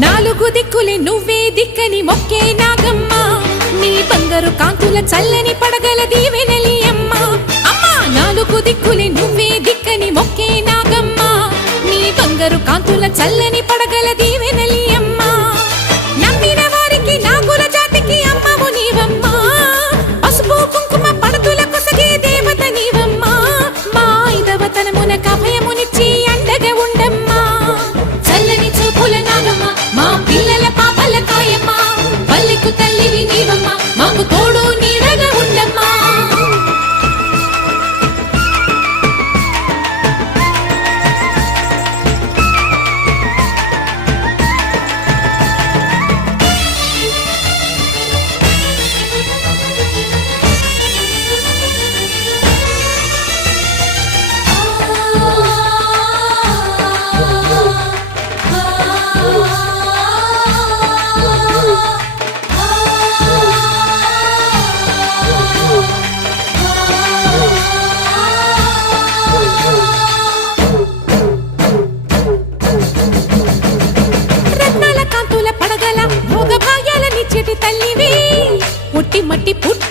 నాలుగు దిక్కులే నువ్వే దిక్కని మొక్కే నాగమ్మ నీ బంగారు కాంతుల చల్లని పడగల దీవెనలి అమ్మ అమ్మా నాలుగు దిక్కులే నువ్వే దిక్కని మొక్కే నాగమ్మ నీ బంగారు కాంతుల చల్లని పడగల దీవెనలి అమ్మ నమ్మిన వారికి నాగుల జాతికి అమ్మవు నీవమ్మ పసుపు కుంకుమ పడతుల కొసగే దేవత నీవమ్మ మా ఐదవతనమున కభయమునిచ్చి అండగా ఉండమ్మా చల్లని చూపుల నాగమ్మ మా పిల్లల పాపల కాయమ్మ పల్లెకు తల్లివి నీవమ్మ మాకు తోడు నీడగా ఉండమ్మా తల్లివి పుట్టి మట్టి పుట్టి